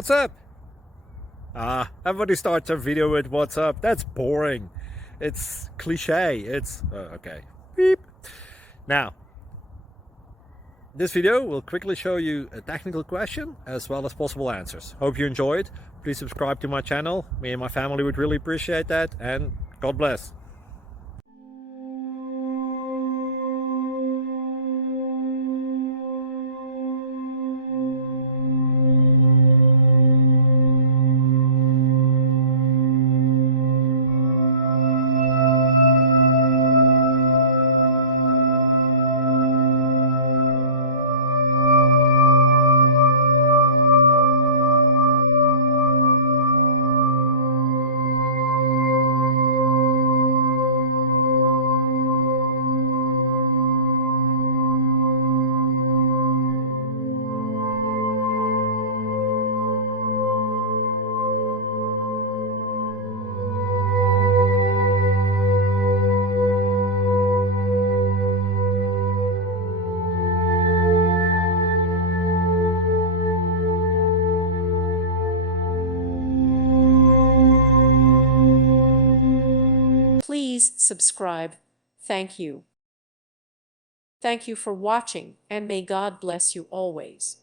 What's up? Everybody starts their video with what's up. That's boring. It's cliche. It's okay. Beep. Now, this video will quickly show you a technical question as well as possible answers. Hope you enjoyed. Please subscribe to my channel. Me and my family would really appreciate that, and God bless. Please subscribe. Thank you. Thank you for watching, and may God bless you always.